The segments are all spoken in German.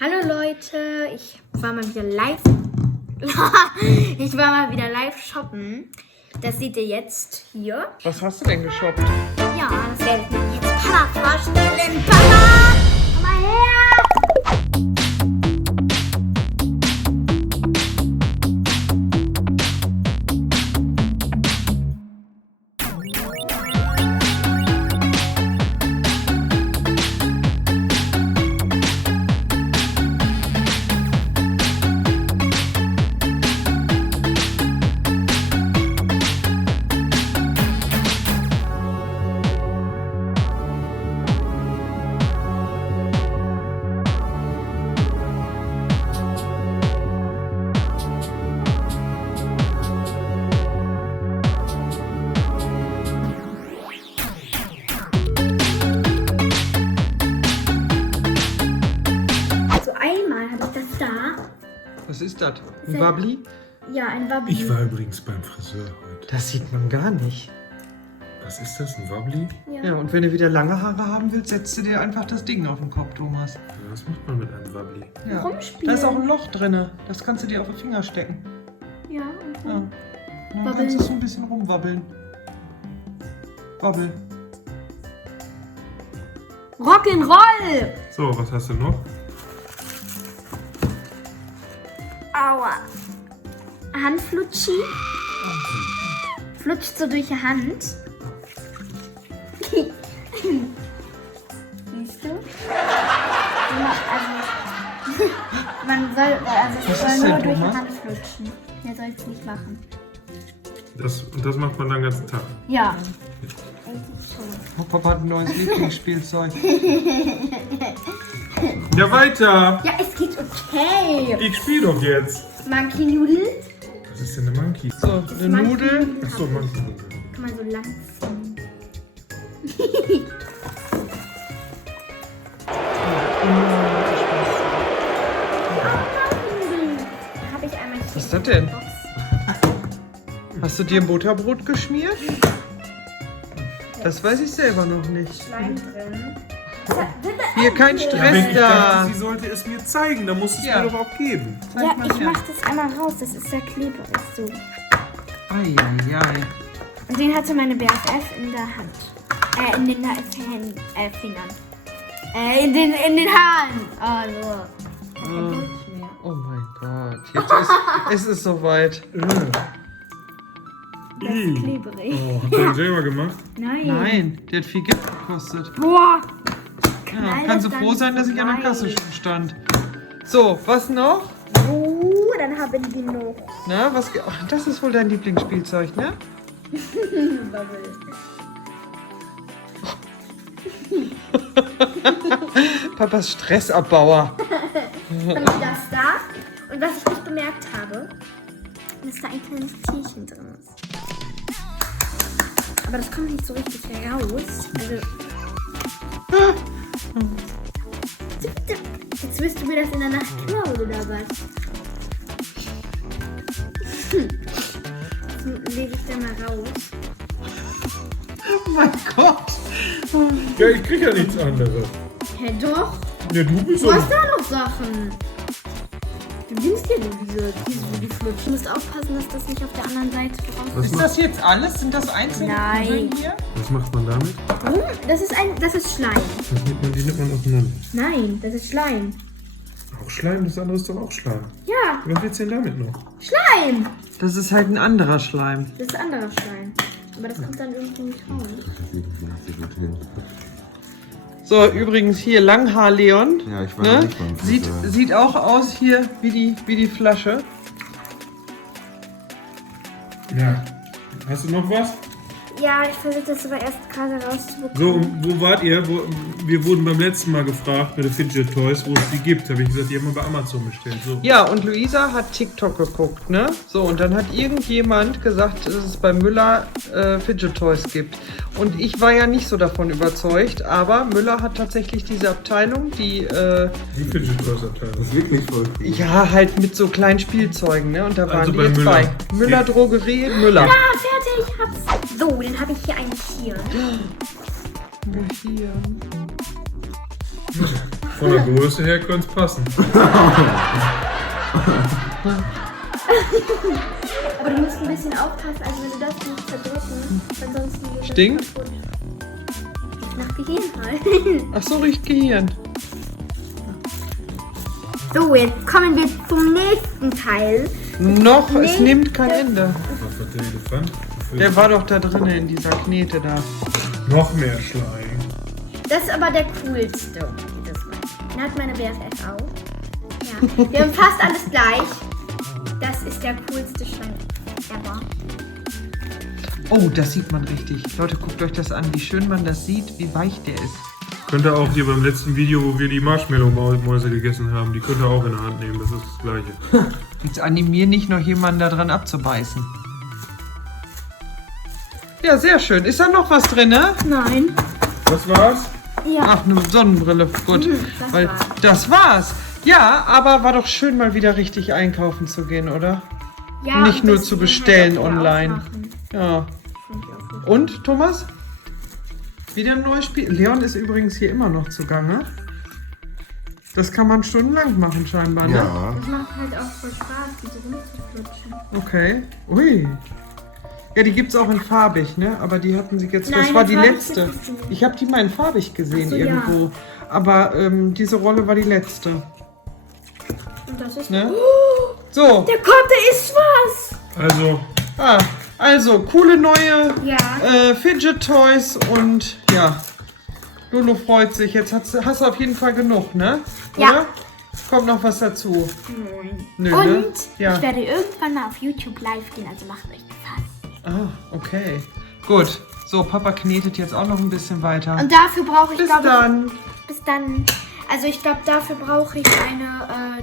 Hallo Leute, ich war mal wieder live. Ich war mal wieder live shoppen. Das seht ihr jetzt hier. Was hast du denn geshoppt? Ja, das werde ich mir jetzt Papa vorstellen. Papa, komm mal her. Also einmal habe ich das da. Was ist das? Ein Bubbly? Ja, ein Wabbly. Ich war übrigens beim Friseur heute. Das sieht man gar nicht. Was ist das, ein Wobbly? Ja, und wenn du wieder lange Haare haben willst, setzt du dir einfach das Ding auf den Kopf, Thomas. Was macht man mit einem Wobbly? Ja. Rumspielen. Da ist auch ein Loch drin. Das kannst du dir auf den Finger stecken. Ja, und Ja. Und dann Wabbeln. kannst du so ein bisschen rumwabbeln. Wabbel. Rock'n'Roll. So, was hast du noch? Aua. Handflutschi. Flutscht so durch die Hand. Siehst du? Ja, also, man soll, also Was es ist soll nur denn, durch die Thomas? Hand flutschen. Mehr soll es nicht machen. Das macht man den ganzen Tag. Ja. Oh, Papa hat ein neues Lieblingsspielzeug. Ja, weiter! Ja, es geht okay. Ich spiel doch jetzt. Monkey Noodle. Was ist denn eine Monkey? So, eine Nudel. Achso, Monkey. Kann man so lang ziehen. Da habe ich einmal hier. Was ist das denn? Box. Hast du dir ein Butterbrot geschmiert? Das weiß ich selber noch nicht. Schleim drin. Hier kein Ja, Stress wenn ich da. dachte, sie sollte es mir zeigen, dann muss es Ja. mir doch auch geben. Ja, ich mach das einmal raus. Das ist sehr klebrig so. Eieiei. Und den hatte meine BFF in der Hand. In den Fingern. In den Haaren. Also. Kein Deutsch mehr. Oh mein Gott. Jetzt ist es soweit. Das ist klebrig. Oh, hat er den selber gemacht? Nein. Nein, der hat viel Geld gekostet. Boah. Ja, Knall kannst du das froh dann sein, dass ich an der rein. Kasse schon stand. So, was noch? Dann haben wir noch. Na, was? Ach, das ist wohl dein Lieblingsspielzeug, ne? Papas Stressabbauer. Dann ist das da. Und was ich nicht bemerkt habe, dass da ein kleines Tierchen drin ist. Aber das kommt nicht so richtig raus. Also. Jetzt wirst du mir das in der Nacht klauen, oder was? Jetzt lege ich da mal raus. Oh mein Gott. Ja, ich krieg ja nichts anderes. Hä, doch. Ja, du bist Du doch. hast da noch Sachen. Du nimmst ja nur die Flutsch. Du musst aufpassen, dass das nicht auf der anderen Seite drauf Was Ist das jetzt alles? Sind das einzelne Nein. Kugeln hier? Was macht man damit? Das ist Schleim. Die nimmt man auseinander. Nein, das ist Schleim. Auch Schleim, das andere ist doch auch Schleim. Ja, Was willst du denn damit noch? Schleim. Das ist halt ein anderer Schleim. Das ist anderer Schleim. Aber das kommt dann irgendwie nicht raus. So, übrigens hier Langhaar-Leon. Ja, ich war Ne? noch nicht beim Friseur. Sieht auch aus hier wie die Flasche. Ja. Hast du noch was? Ja, ich versuche das aber erst gerade rauszubekommen. So, und wo wart ihr? Wir wurden beim letzten Mal gefragt mit den Fidget Toys, wo es die gibt. Habe ich gesagt, die haben wir bei Amazon bestellt. So. Ja, und Luisa hat TikTok geguckt, ne? So, und dann hat irgendjemand gesagt, dass es bei Müller Fidget Toys gibt. Und ich war ja nicht so davon überzeugt, aber Müller hat tatsächlich diese Abteilung, die, Die Fidget Toys Abteilung. Das ist wirklich voll cool. ja, halt mit so kleinen Spielzeugen, ne? Und da waren Also die bei jetzt Müller. bei. Müller Drogerie, Müller. Ah, fertig, hab's. So, dann habe ich hier ein Tier. Hier. Von der Größe her könnte es passen. Aber du musst ein bisschen aufpassen, also wenn du das nicht verdrücken, ansonsten wird das Stinkt? kaputt. Riecht nach Gehirn halt. Ach so, riecht Gehirn. So, jetzt kommen wir zum nächsten Teil. Noch, es nimmt kein Ende. Was hat der Elefant? Der war doch da drinnen in dieser Knete da. Noch mehr Schleim. Das ist aber der coolste dieses Mal. Den hat meine BFF auch. Ja. Wir haben fast alles gleich. Das ist der coolste Schleim ever. Oh, das sieht man richtig. Leute, guckt euch das an, wie schön man das sieht, wie weich der ist. Könnt ihr auch hier beim letzten Video, wo wir die Marshmallow-Mäuse gegessen haben, die könnt ihr auch in der Hand nehmen, das ist das Gleiche. Jetzt animier nicht noch jemanden da dran abzubeißen. Ja, sehr schön. Ist da noch was drin, ne? Nein. Das war's? Ja. Ach, eine Sonnenbrille. Gut. das Weil war's. das war's. Ja, aber war doch schön, mal wieder richtig einkaufen zu gehen, oder? Ja, Nicht und nur das zu will ich bestellen halt auch wieder online. aufmachen. Ja. Finde ich auch gut. Und, Thomas? Wieder ein neues Spiel. Leon ist übrigens hier immer noch zugange. Das kann man stundenlang machen, scheinbar, ne? Ja. Das macht halt auch voll Spaß, diese rumzuflutschen. Okay. Ui. Ja, die gibt's auch in farbig, ne? Aber die hatten sie jetzt. Nein, das war in die farbig letzte. gibt es die nicht. Ich habe die mal in farbig gesehen Ach so, ja. irgendwo. Aber diese Rolle war die letzte. Und das ist... Ne? Oh, So. der Kotte ist was! Also, Also, coole neue Ja. Fidget Toys und ja. Lulu freut sich. Jetzt hast du auf jeden Fall genug, ne? Ja. Oder? Kommt noch was dazu? Nö, Und ne? Ja. ich werde irgendwann mal auf YouTube live gehen, also macht euch gefallen. Ah, okay. Gut. So, Papa knetet jetzt auch noch ein bisschen weiter. Und dafür brauche ich, Bis glaube dann. ich... Bis dann. Also ich glaube, dafür brauche ich eine...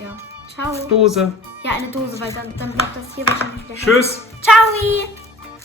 ja. Ciao. Dose. Ja, eine Dose, weil dann bleibt das hier wahrscheinlich wieder. tschüss! Ciao!